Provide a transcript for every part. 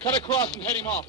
cut across and head him off.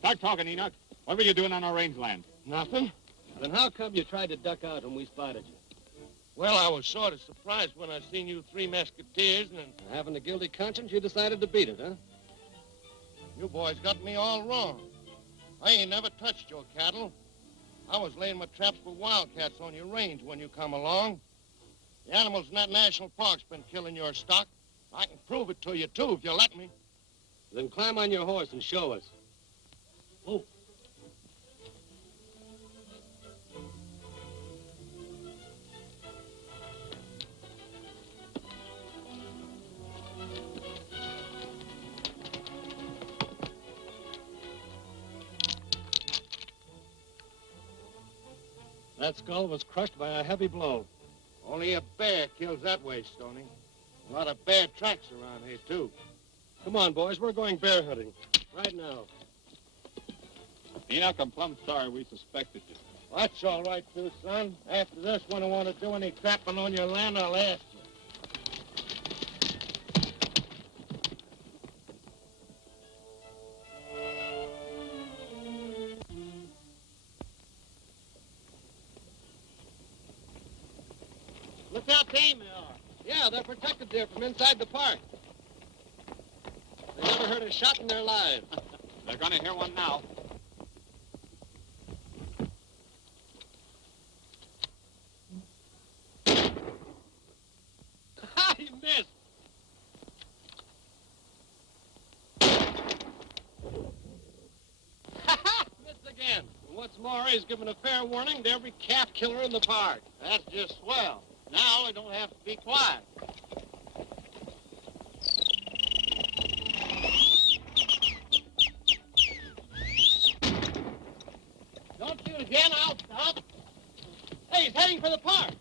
Start talking, Enoch. What were you doing on our rangeland? Nothing. Then how come you tried to duck out when we spotted you? Well, I was sort of surprised when I seen you Three Mesquiteers and... Having a guilty conscience, you decided to beat it, huh? You boys got me all wrong. I ain't never touched your cattle. I was laying my traps for wildcats on your range when you come along. The animals in that national park's been killing your stock. I can prove it to you, too, if you let me. Then climb on your horse and show us. Oh. That skull was crushed by a heavy blow. Only a bear kills that way, Stoney. A lot of bear tracks around here, too. Come on, boys. We're going bear hunting. Right now. Enoch, I'm plumb sorry we suspected you. Well, that's all right, too, son. After this, when I want to do any trapping on your land, I'll ask you. Look how tame they are. Yeah, they're protected there from inside the park. They never heard a shot in their lives. They're going to hear one now. Ha! He missed. Ha! Missed again. And what's more, he's given a fair warning to every calf killer in the park. That's just swell. Now I don't have to be quiet. Don't shoot again, I'll stop. Hey, he's heading for the park.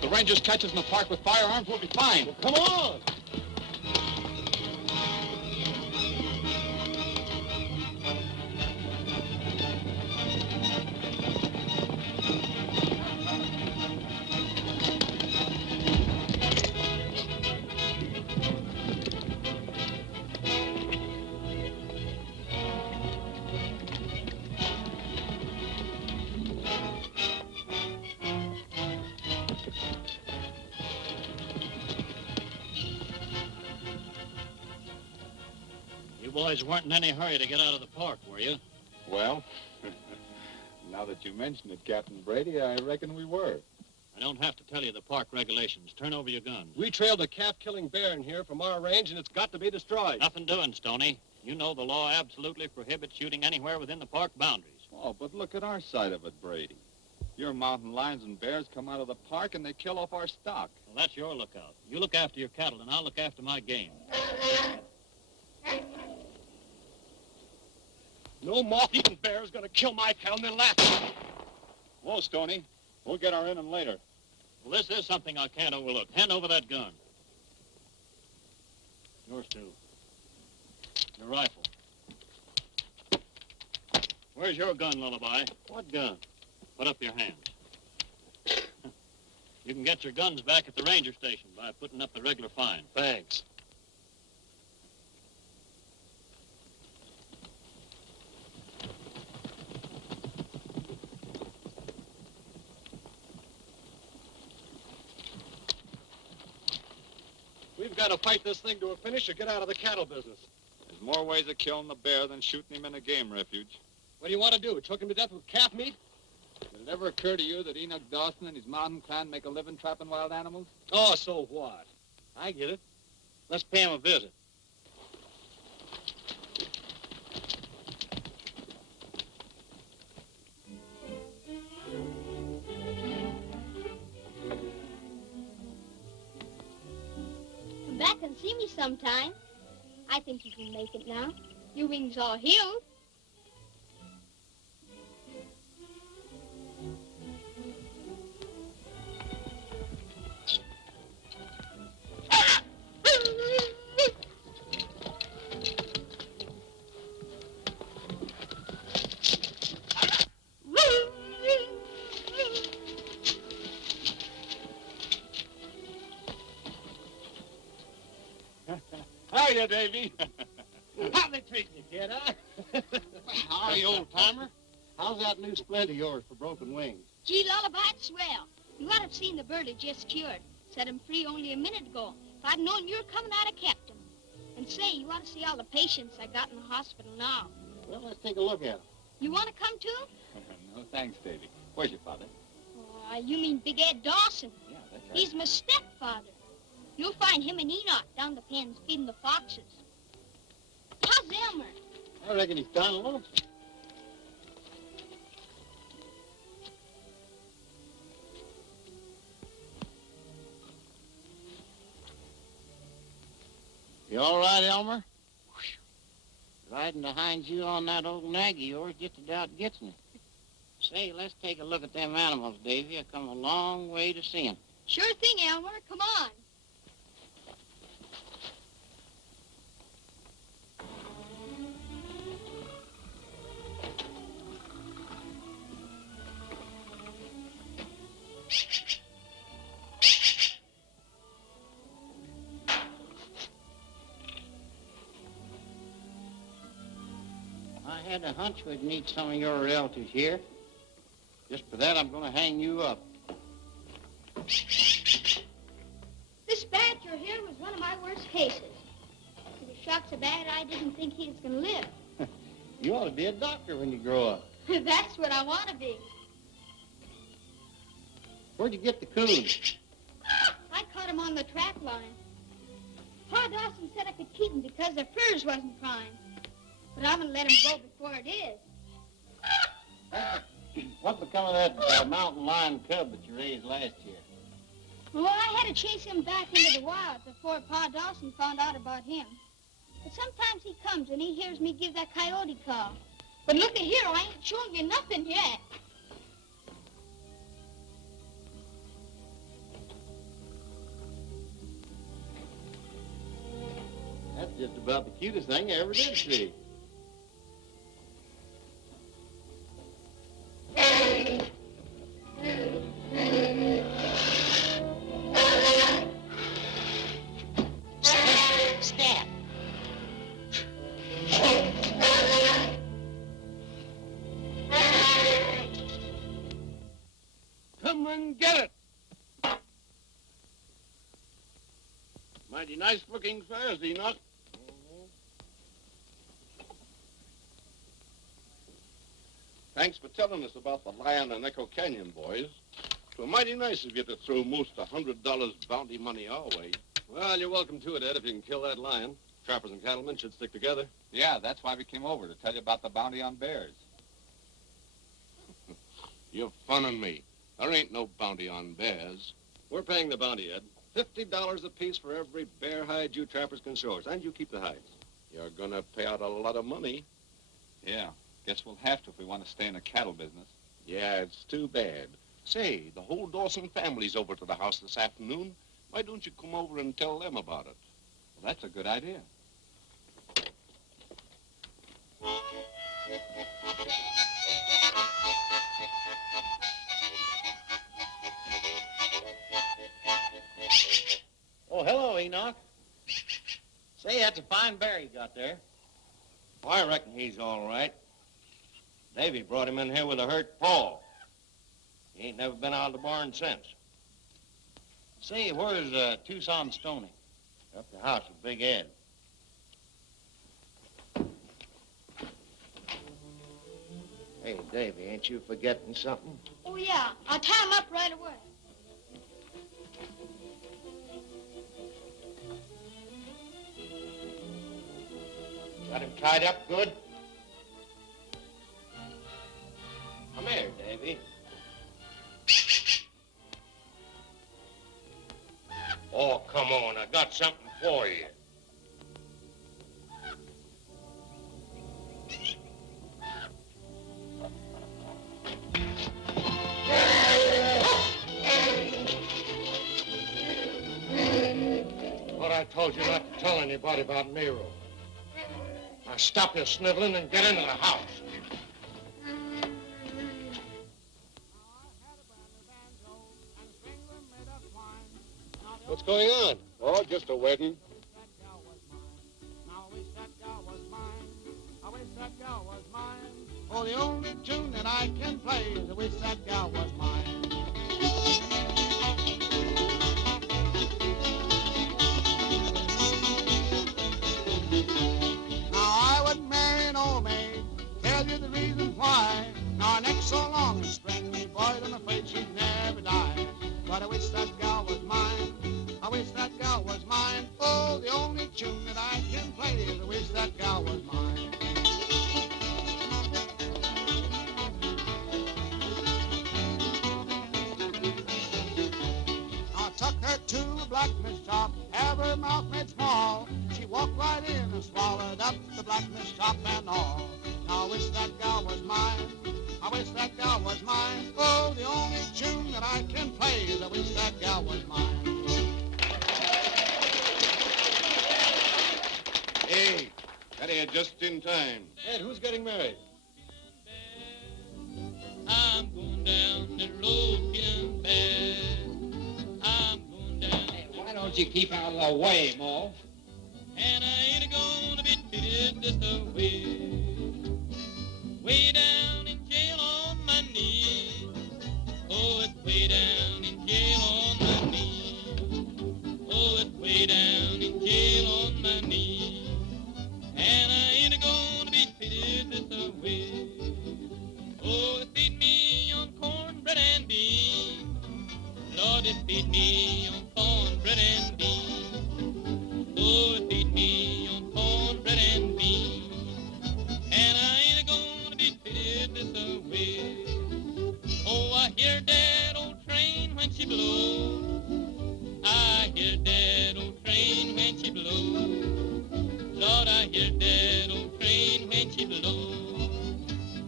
The Rangers catch us in the park with firearms, we'll be fine. Well, come on. Boys weren't in any hurry to get out of the park, were you? Well, now that you mention it, Captain Brady, I reckon we were. I don't have to tell you the park regulations. Turn over your gun. We trailed a calf-killing bear in here from our range, and it's got to be destroyed. Nothing doing, Stoney. You know the law absolutely prohibits shooting anywhere within the park boundaries. Oh, but look at our side of it, Brady. Your mountain lions and bears come out of the park and they kill off our stock. Well, that's your lookout. You look after your cattle, and I'll look after my game. No moth-eating bear is going to kill my cattle and then laugh at me. Whoa, Stoney. We'll get our inning later. Well, this is something I can't overlook. Hand over that gun. Yours, too. Your rifle. Where's your gun, Lullaby? What gun? Put up your hands. You can get your guns back at the ranger station by putting up the regular fine. Thanks. We've got to fight this thing to a finish or get out of the cattle business. There's more ways of killing the bear than shooting him in a game refuge. What do you want to do, choke him to death with calf meat? Did it ever occur to you that Enoch Dawson and his mountain clan make a living trapping wild animals? Oh, so what? I get it. Let's pay him a visit. Come back and see me sometime. I think you can make it now. Your wings all healed. Hiya, Davy. How they treat you, kid, huh? How are you, old-timer? How's that new splint of yours for broken wings? Gee, Lullaby, it's swell. You ought to have seen the bird I just cured. Set him free only a minute ago. If I'd known you were coming, I'd have kept him. And say, you ought to see all the patients I got in the hospital now. Well, let's take a look at him. You want to come too? No, thanks, Davy. Where's your father? Oh, you mean Big Ed Dawson. Yeah, that's right. He's my stepfather. You'll find him and Enoch down the pens feeding the foxes. How's Elmer? I reckon he's down lonesome. You all right, Elmer? Riding behind you on that old nag of yours just about gets me. Say, let's take a look at them animals, Davy. I've come a long way to see 'em. Sure thing, Elmer. Come on. I had a hunch we'd need some of your relatives here. Just for that, I'm going to hang you up. This badger here was one of my worst cases. He was shot so bad I didn't think he was going to live. You ought to be a doctor when you grow up. That's what I want to be. Where'd you get the coon? I caught him on the trap line. Pa Dawson said I could keep him because the furs wasn't prime. But I'm going to let him go before it is. What become of that mountain lion cub that you raised last year? Well, I had to chase him back into the wild before Pa Dawson found out about him. But sometimes he comes and he hears me give that coyote call. But look at here, I ain't showing you nothing yet. That's just about the cutest thing I ever did see. Stab. Come and get it. Mighty nice-looking furs, Enoch. Thanks for telling us about the lion and Echo Canyon, boys. It was mighty nice of you to throw most $100 bounty money our way. Well, you're welcome to it, Ed, if you can kill that lion. Trappers and cattlemen should stick together. Yeah, that's why we came over, to tell you about the bounty on bears. You're funning me. There ain't no bounty on bears. We're paying the bounty, Ed. $50 apiece for every bear hide you trappers can show us, and you keep the hides. You're gonna pay out a lot of money. Yeah, guess we'll have to if we want to stay in the cattle business. Yeah, it's too bad. Say, the whole Dawson family's over to the house this afternoon. Why don't you come over and tell them about it? Well, that's a good idea. Oh, hello, Enoch. Say, that's a fine bear you got there. Oh, I reckon he's all right. Davy brought him in here with a hurt paw. He ain't never been out of the barn since. Say, where's Tucson Stoney? Up the house with Big Ed. Hey, Davy, ain't you forgetting something? Oh, yeah. I'll tie him up right away. Got him tied up good? Come here, Davy. Oh, come on. I got something for you. What I told you not to tell anybody about Nero. Now stop your sniveling and get into the house. What's going on? Oh, just a wedding. Oh, the only tune that I can play is I wish that gal was mine. Now I would marry an old maid, tell you the reason why. Now her neck so long and string me, boy, I'm afraid she'd never die. But I wish that gal was mine. I wish that gal was mine. Oh, the only tune that I can play is I wish that gal was mine. I took her to a blacksmith shop, have her mouth made small. She walked right in and swallowed up the blacksmith shop and all. Now I wish that gal was mine. I wish that gal was mine. Oh, the only tune that I can play is I wish that gal was mine. Hey, got here just in time. Ed, who's getting married? I'm going down the road feeling bad. I'm going down. Hey, why don't you keep out of the way, Mo? And I ain't gonna be treated this way. Way down in jail on my knees. Oh, it's way down in jail on my knees. Oh, it's way down in jail on my knees. And I ain't gonna be treated this way. Oh, it feed me on cornbread and beans. Lord, it feed me on cornbread and beans. Oh, it feed me on cornbread and beans. And I ain't gonna be treated this way. Oh, I hear that old train when she blows. I hear that old train when she blows. Lord, I hear that old train when she blows.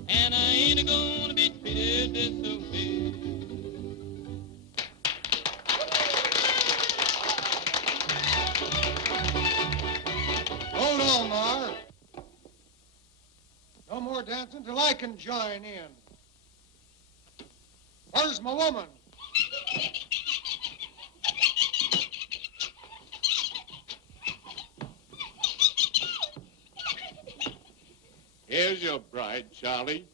And I ain't gonna be treated this way. Hold on, Mar. No more dancing till I can join in. Where's my woman? Here's your bride, Charlie.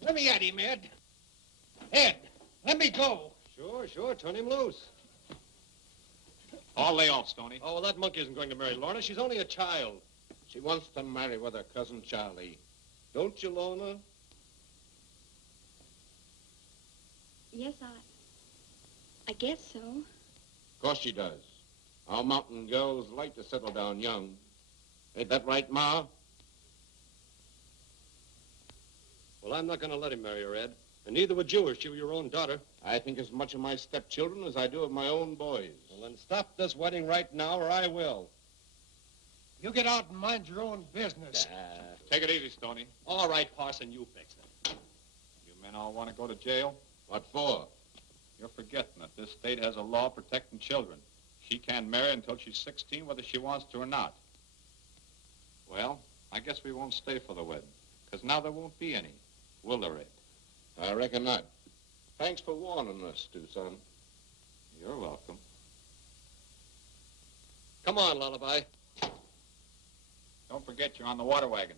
Let me at him, Ed. Ed, let me go. Sure, turn him loose. All lay off, Stoney. Oh, well, that monkey isn't going to marry Lorna. She's only a child. She wants to marry with her cousin Charlie. Don't you, Lorna? Yes, I guess so. Of course she does. Our mountain girls like to settle down young. Ain't that right, Ma? Well, I'm not going to let him marry her, Ed. And neither would you if she were your own daughter. I think as much of my stepchildren as I do of my own boys. Well, then stop this wedding right now, or I will. You get out and mind your own business. Take it easy, Stoney. All right, Parson, you fix it. You men all want to go to jail? What for? You're forgetting that this state has a law protecting children. She can't marry until she's 16, whether she wants to or not. Well, I guess we won't stay for the wedding, because now there won't be any. Will there, Ed? I reckon not. Thanks for warning us, son. You're welcome. Come on, Lullaby. Don't forget you're on the water wagon.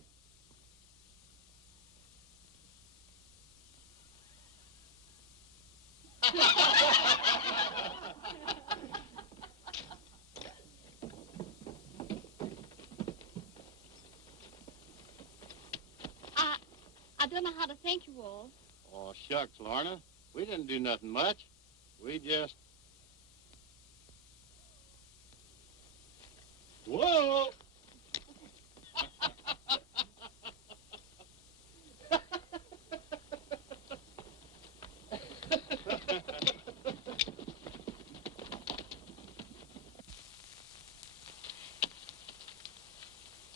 I don't know how to thank you all. Oh, shucks, Lorna. We didn't do nothing much. We just... Whoa!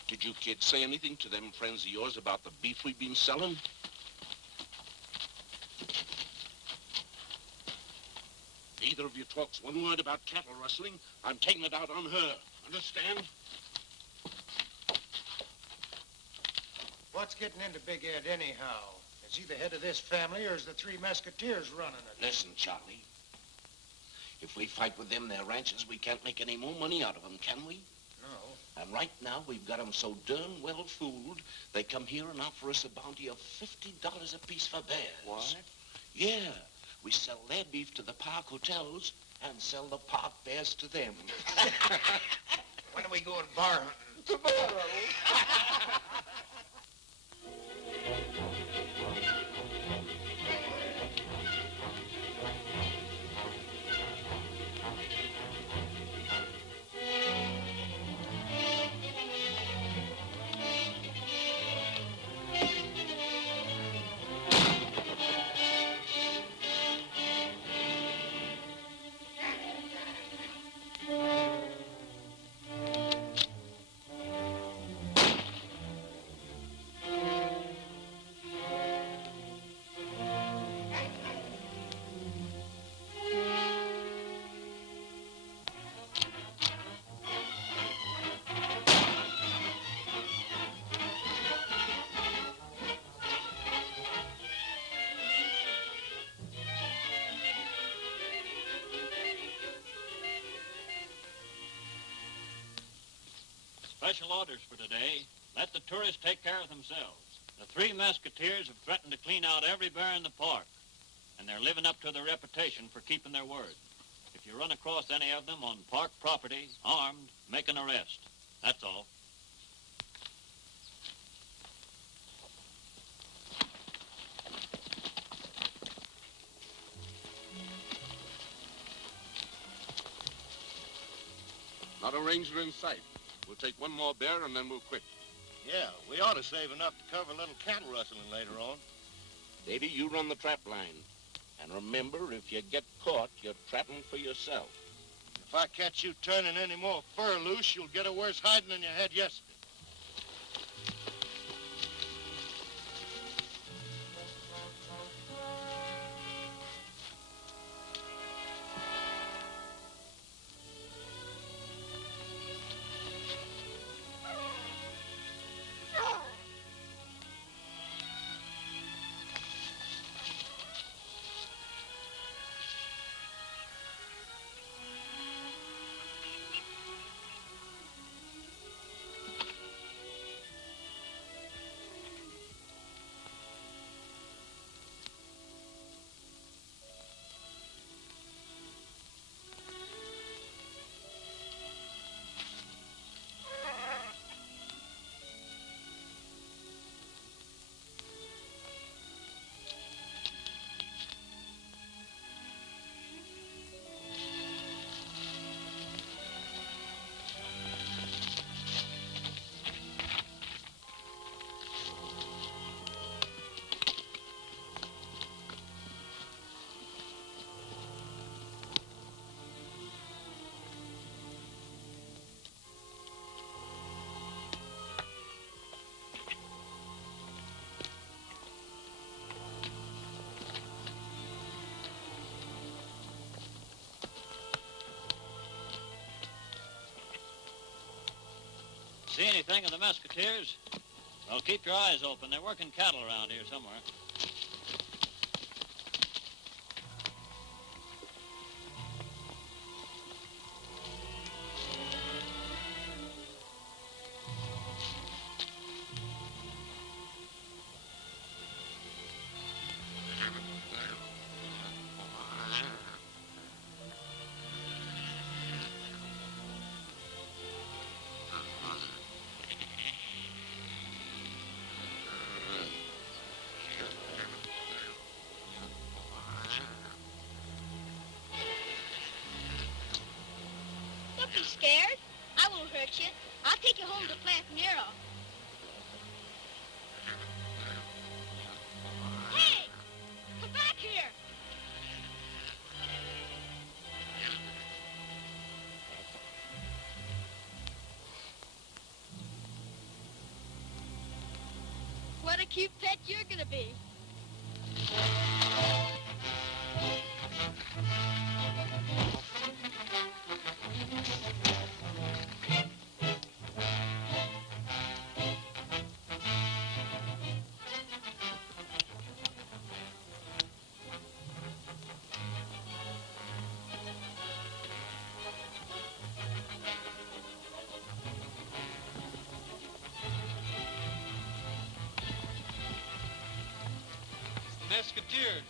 Did you kids say anything to them friends of yours about the beef we've been selling? Either of you talks one word about cattle rustling, I'm taking it out on her. Understand? What's getting into Big Ed anyhow? Is he the head of this family, or is the Three Musketeers running it? Listen, Charlie. If we fight with them, their ranches, we can't make any more money out of them, can we? No. And right now, we've got them so darn well fooled, they come here and offer us a bounty of $50 apiece for bears. What? Yeah. We sell their beef to the park hotels and sell the park bears to them. When are we going bar hunting? Tomorrow. Special orders for today. Let the tourists take care of themselves. The Three Musketeers have threatened to clean out every bear in the park, and they're living up to their reputation for keeping their word. If you run across any of them on park property, armed, make an arrest. That's all. Not a ranger in sight. We'll take one more bear and then we'll quit. Yeah, we ought to save enough to cover a little cattle rustling later on. Davy, you run the trap line. And remember, if you get caught, you're trapping for yourself. If I catch you turning any more fur loose, you'll get a worse hiding than you had yesterday. See anything of the Mesquiteers? Well, keep your eyes open. They're working cattle around here somewhere. Don't be scared. I won't hurt you. I'll take you home to Plantanero. Hey! Come back here! What a cute pet you're gonna be. Mesquiteers.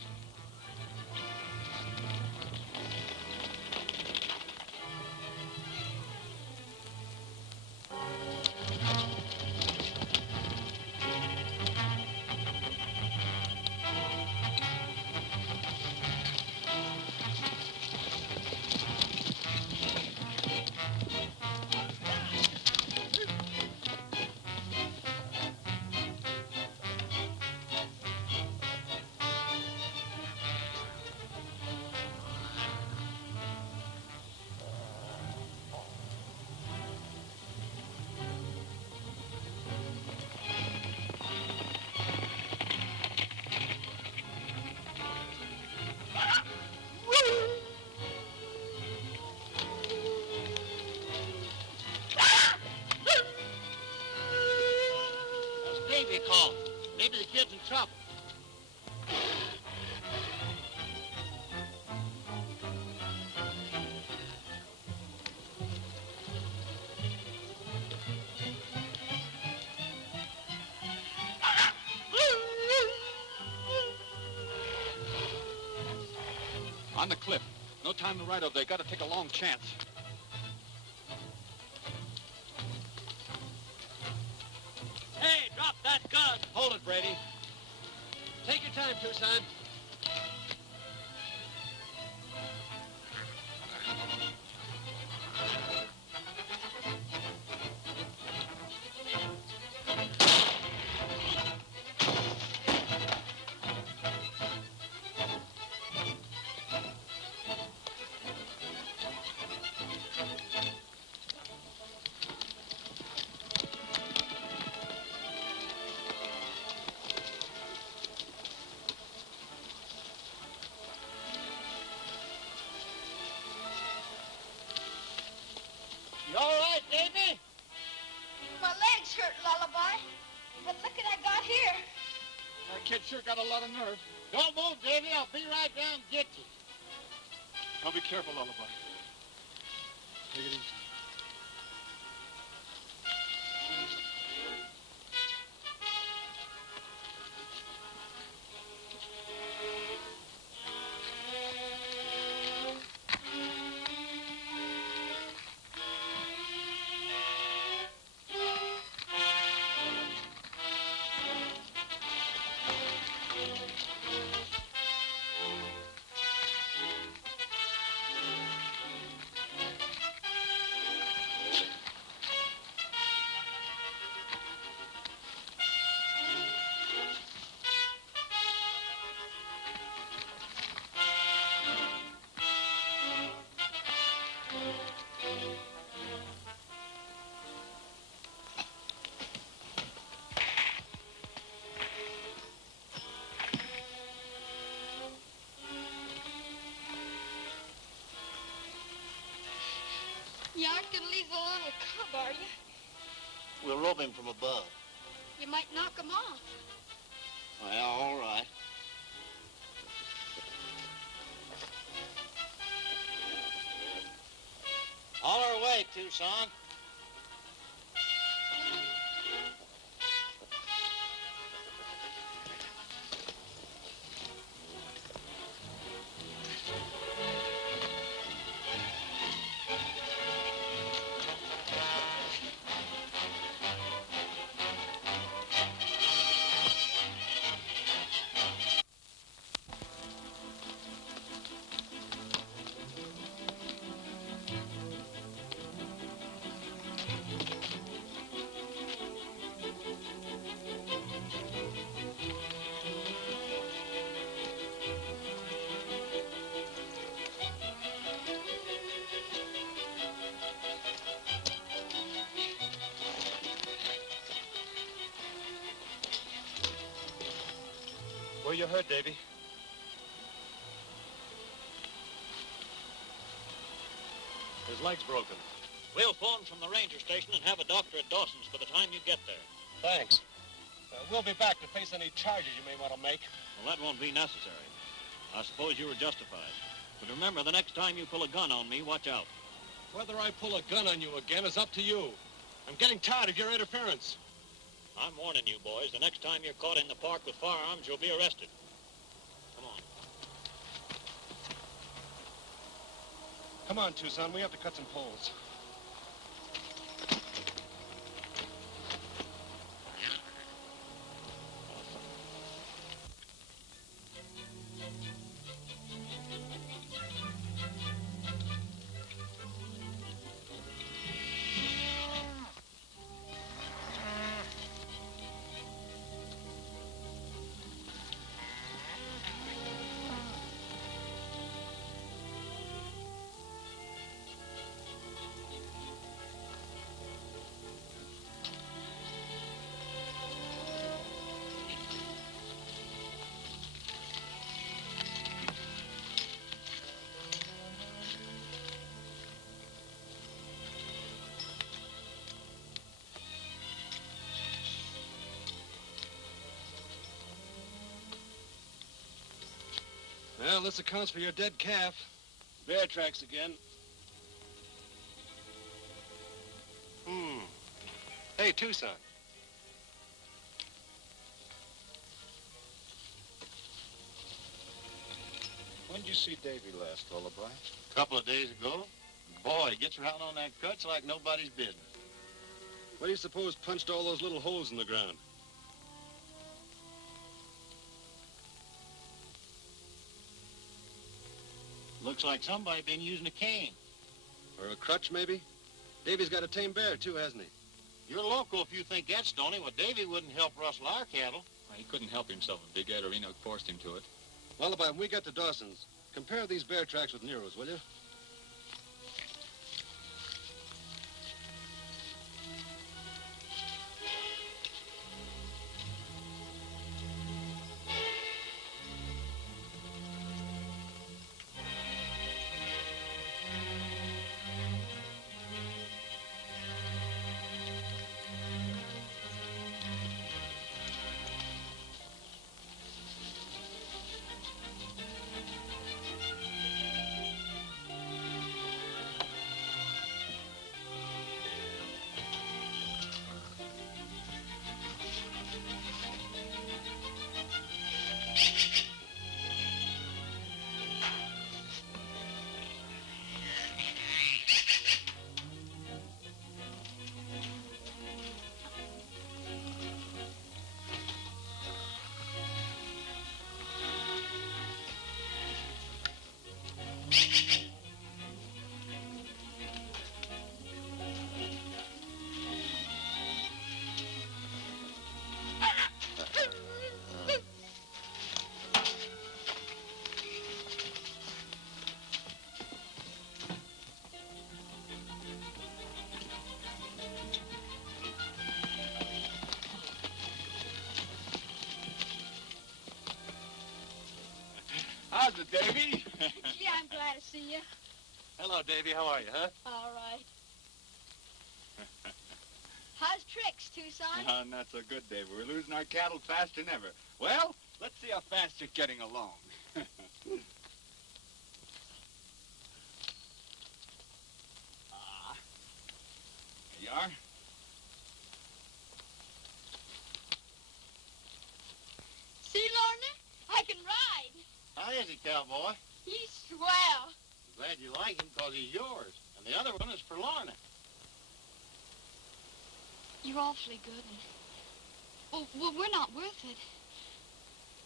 Davy called. Maybe the kid's in trouble. On the cliff. No time to ride over there. Got to take a long chance. Hey, drop that gun. Hold it, Brady. Take your time, Tucson. You all right, Davy? My legs hurt, Lullaby. But look what I got here. That kid sure got a lot of nerve. Don't move, Davy. I'll be right down and get you. Now be careful, Lullaby. Take it easy. You aren't gonna leave the little cub, are you? We'll rope him from above. You might knock him off. Well, all right. On our way, Tucson. Where you hurt, Davy? His leg's broken. We'll phone from the ranger station and have a doctor at Dawsons by the time you get there. Thanks. We'll be back to face any charges you may want to make. Well, that won't be necessary. I suppose you were justified. But remember, the next time you pull a gun on me, watch out. Whether I pull a gun on you again is up to you. I'm getting tired of your interference. I'm warning you, boys. The next time you're caught in the park with firearms, you'll be arrested. Come on. Come on, Tucson. We have to cut some poles. Well, this accounts for your dead calf. Bear tracks again. Hey, Tucson. When did you see Davy last, Lullaby? A couple of days ago. Boy, he gets around on that crutch like nobody's business. What do you suppose punched all those little holes in the ground? Looks like somebody been using a cane. Or a crutch, maybe? Davy's got a tame bear, too, hasn't he? You're local if you think that, Stoney. Well, Davy wouldn't help rustle our cattle. Well, he couldn't help himself if Big Ed or Enoch forced him to it. Lullaby, when we get to Dawson's, compare these bear tracks with Nero's, will you? How's it, Davy? Gee, I'm glad to see you. Hello, Davy. How are you, huh? All right. How's tricks, Tucson. Not so good, Dave. We're losing our cattle faster than ever. Well, let's see how fast you're getting along. Here you are. See, Lorna? I can ride. How is he, cowboy? He's swell. Glad you like him because he's yours. And the other one is for Lorna. You're awfully good. Well, we're not worth it.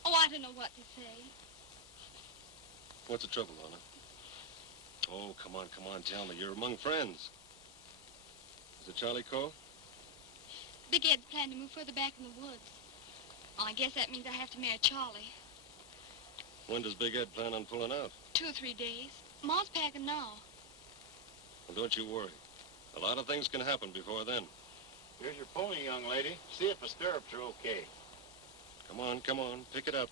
Oh, I don't know what to say. What's the trouble, Lorna? Oh, come on, tell me. You're among friends. Is it Charlie Cole? Big Ed's planning to move further back in the woods. Well, I guess that means I have to marry Charlie. When does Big Ed plan on pulling out? 2 or 3 days. Ma's packing now. Well, don't you worry. A lot of things can happen before then. Here's your pony, young lady. See if the stirrups are okay. Come on, pick it up.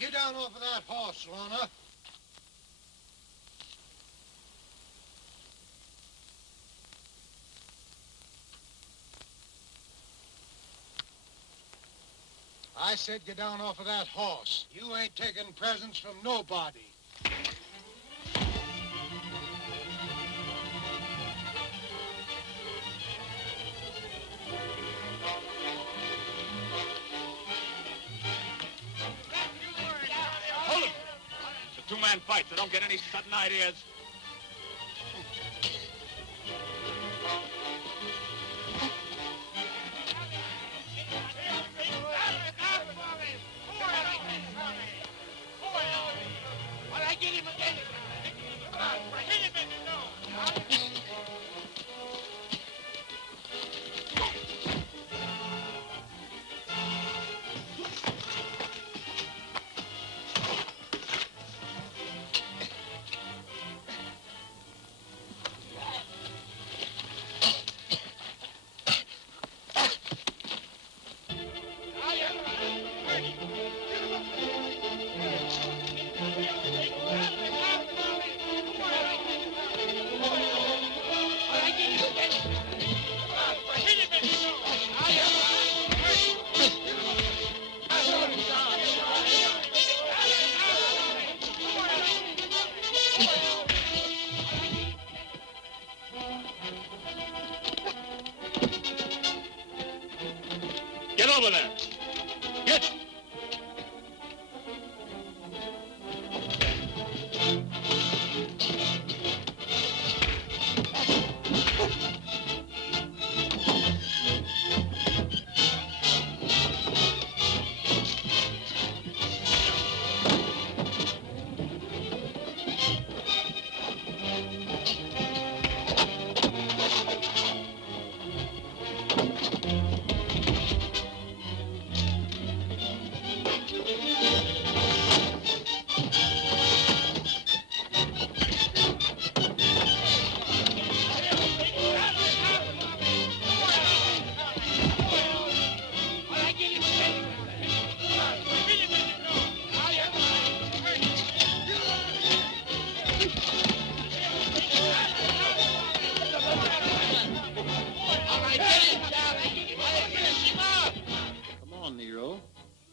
Get down off of that horse, Lorna. I said get down off of that horse. You ain't taking presents from nobody. Hold him! It's a two-man fight, so don't get any sudden ideas. Get over there! Get!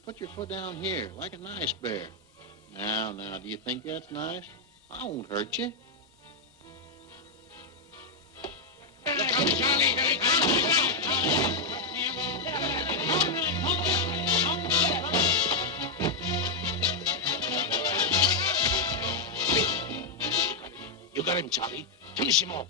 Put your foot down here, like a nice bear. Now, do you think that's nice? I won't hurt you. Look out, Charlie! Here he comes! You got him, Charlie. Finish him off.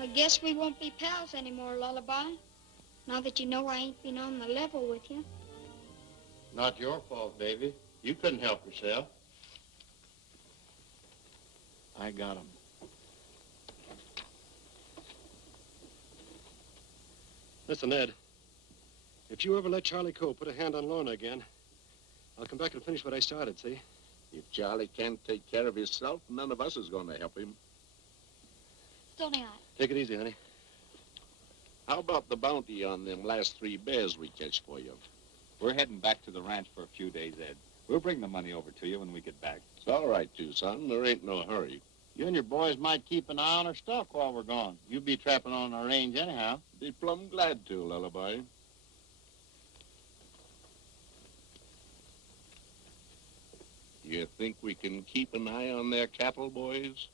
I guess we won't be pals anymore, Lullaby. Now that you know I ain't been on the level with you. Not your fault, baby. You couldn't help yourself. I got him. Listen, Ed. If you ever let Charlie Cole put a hand on Lorna again, I'll come back and finish what I started, see? If Charlie can't take care of himself, none of us is going to help him. Stony Eye. Take it easy, honey. How about the bounty on them last 3 bears we catch for you? We're heading back to the ranch for a few days, Ed. We'll bring the money over to you when we get back. It's all right, Tucson. There ain't no hurry. You and your boys might keep an eye on our stock while we're gone. You'll be trapping on our range anyhow. Be plumb glad to, Lullaby. You think we can keep an eye on their cattle, boys?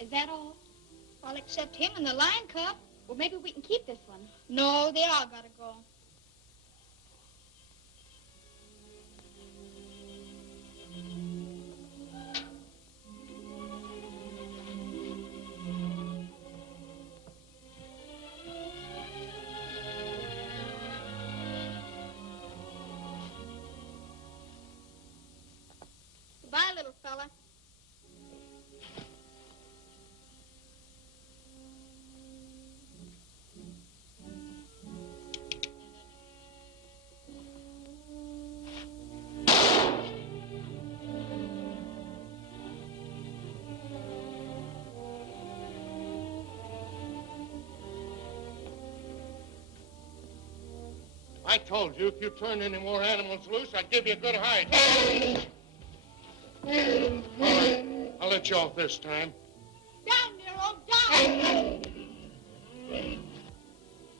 Is that all? All except him and the lion cub. Well, maybe we can keep this one. No, they all gotta go. Goodbye, little fella. I told you if you turned any more animals loose, I'd give you a good hide. All right, I'll let you off this time. Down, Nero, down!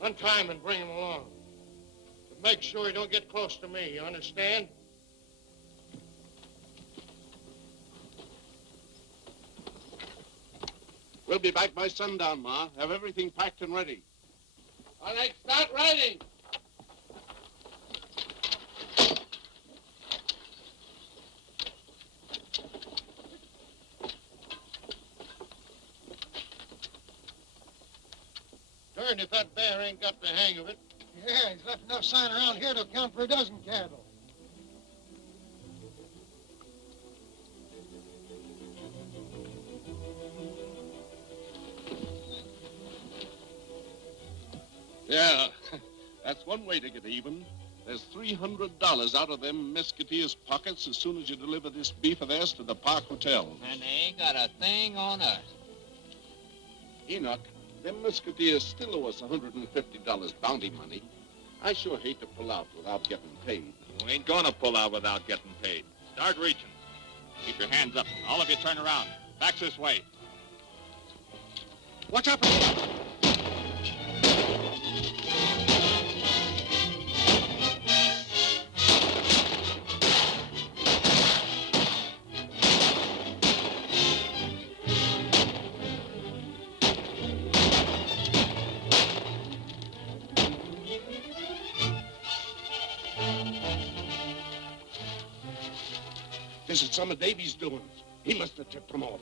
Untie him and bring him along. But make sure he don't get close to me, you understand? We'll be back by sundown, Ma. Have everything packed and ready. All right, start riding. Darned if that bear ain't got the hang of it. Yeah, he's left enough sign around here to account for a dozen cattle. Yeah, that's one way to get even. There's $300 out of them Mesquiteers' pockets as soon as you deliver this beef of theirs to the Park Hotel. And they ain't got a thing on us. Enoch, them Mesquiteers still owe us $150 bounty money. I sure hate to pull out without getting paid. We ain't gonna pull out without getting paid. Start reaching. Keep your hands up. All of you turn around. Back this way. Watch out! This is some of Davy's doings. He must have tipped them off.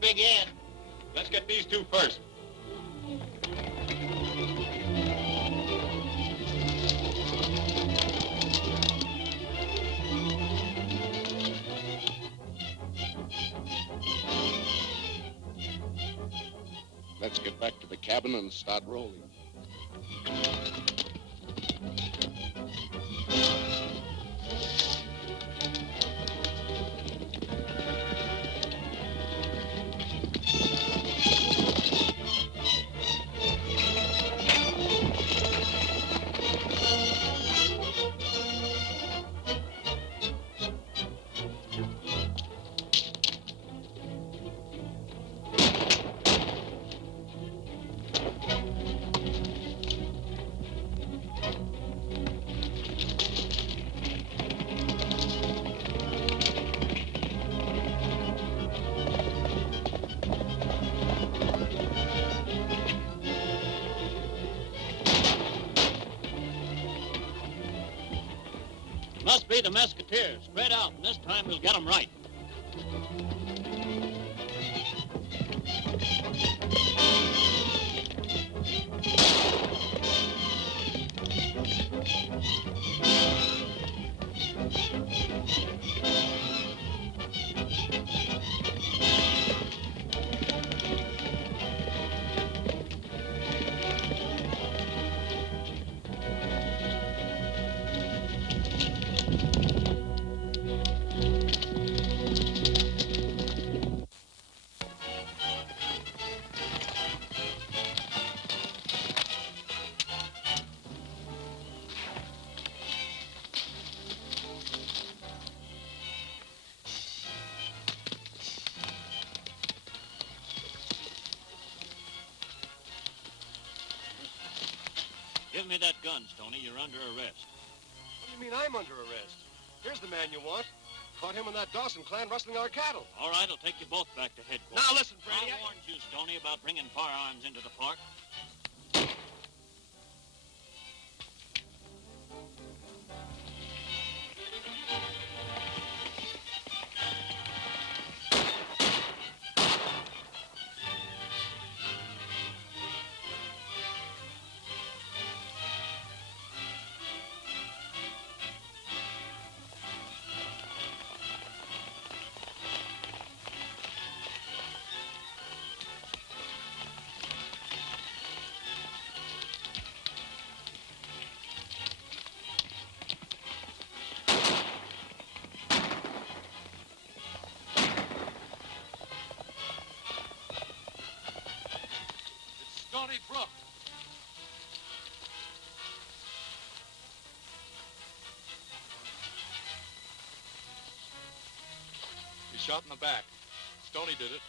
Big Ed. Let's get get these two first. Let's get back to the cabin and start rolling. Must be the Mesquiteers. Spread out, and this time we'll get them right. Give me that gun, Stoney. You're under arrest. What do you mean I'm under arrest? Here's the man you want. Caught him and that Dawson clan rustling our cattle. All right, I'll take you both back to headquarters. Now listen, Brady. I warned you, Stoney, about bringing firearms into the park. Stony Brook. He's shot in the back. Stoney did it.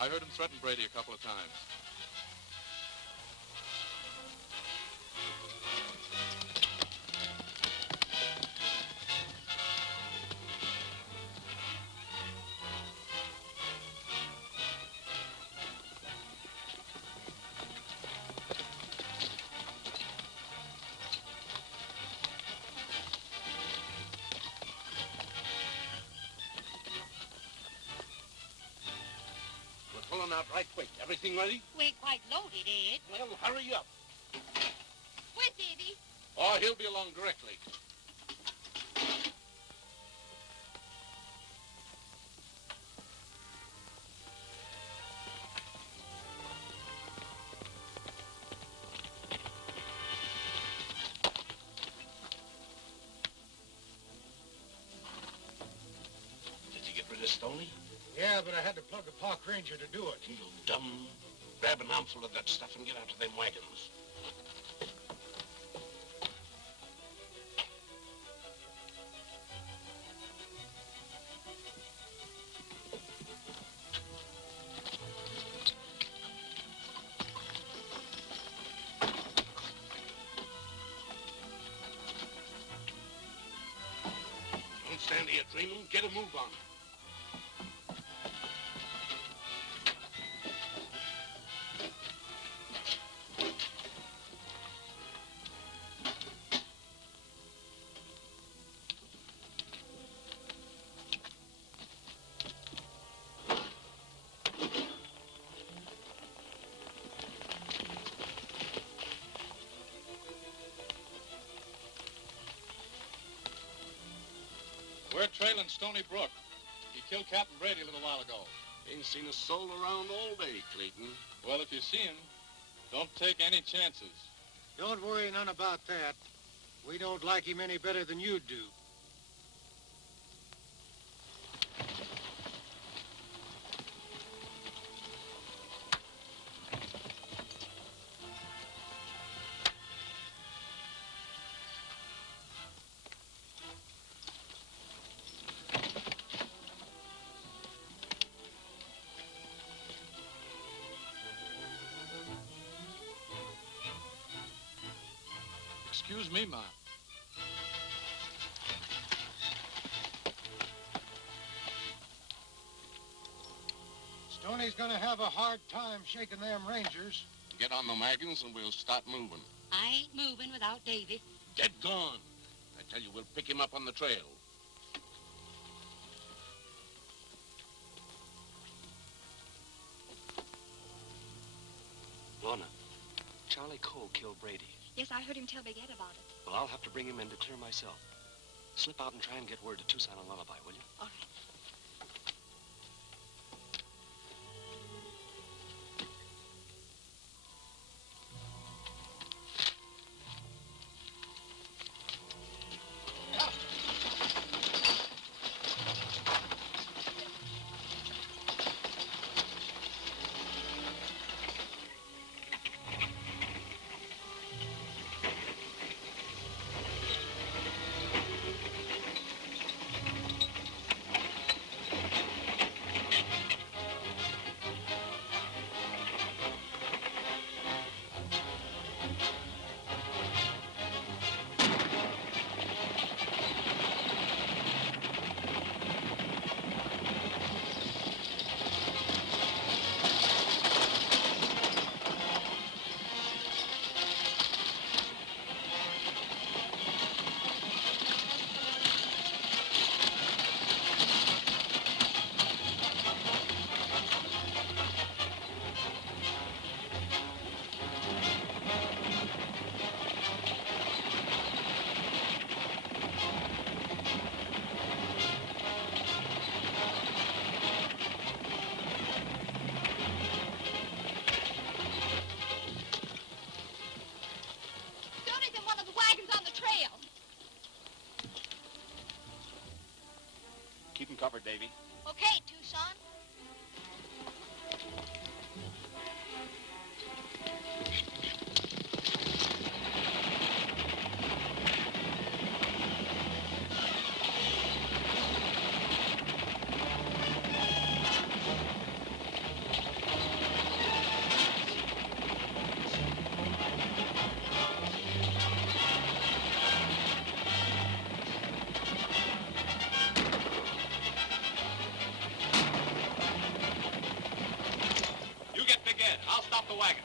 I heard him threaten Brady a couple of times. Pulling out right quick. Everything ready? We're quite loaded, Ed. Well, hurry up. Where's Eddie? Oh, he'll be along directly. Did you get rid of Stoney? Yeah, but I had to plug a park ranger to do it. You dumb. Grab an armful of that stuff and get out to them wagons. Don't stand here dreaming. Get a move on. trailing Stony Brook. He killed Captain Brady a little while ago. Ain't seen a soul around all day, Clayton. Well, if you see him, don't take any chances. Don't worry none about that. We don't like him any better than you do. Excuse me, Ma. Stoney's gonna have a hard time shaking them Rangers. Get on the wagons and we'll start moving. I ain't moving without Davy. Get gone. I tell you, we'll pick him up on the trail. Lorna, Charlie Cole killed Brady. Yes, I heard him tell Big Ed about it. Well, I'll have to bring him in to clear myself. Slip out and try and get word to Tucson and Lullaby, will you? All right. Keep him covered, Davy. Okay, Tucson. I'll stop the wagon.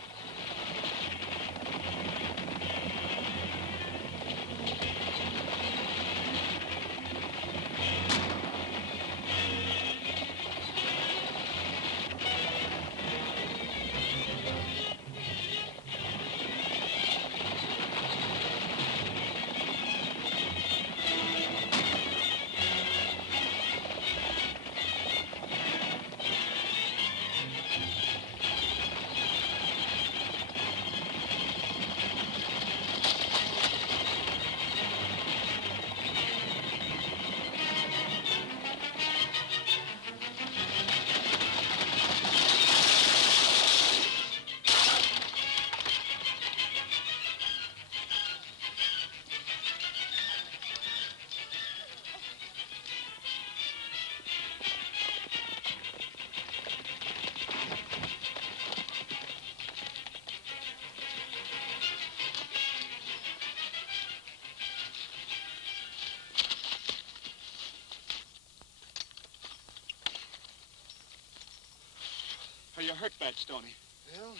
Are you hurt bad, Stoney? Well,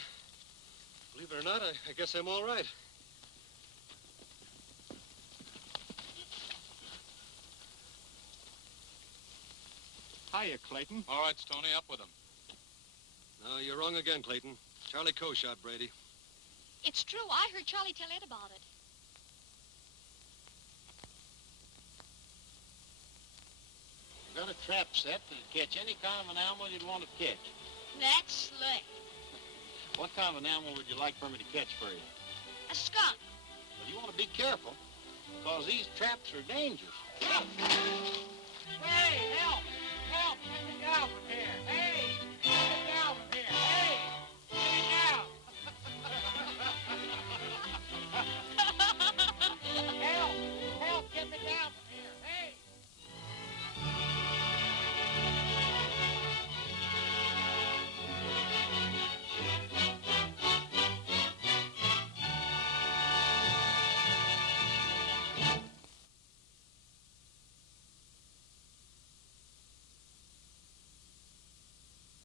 believe it or not, I guess I'm all right. Hiya, Clayton. All right, Stoney, up with him. No, you're wrong again, Clayton. Charlie Coe shot Brady. It's true. I heard Charlie tell Ed about it. Got a trap set to catch any kind of an animal you'd want to catch. That's slick. What kind of an animal would you like for me to catch for you? A skunk. Well, you want to be careful, because these traps are dangerous. Hey, help! Help! Get the cowboy!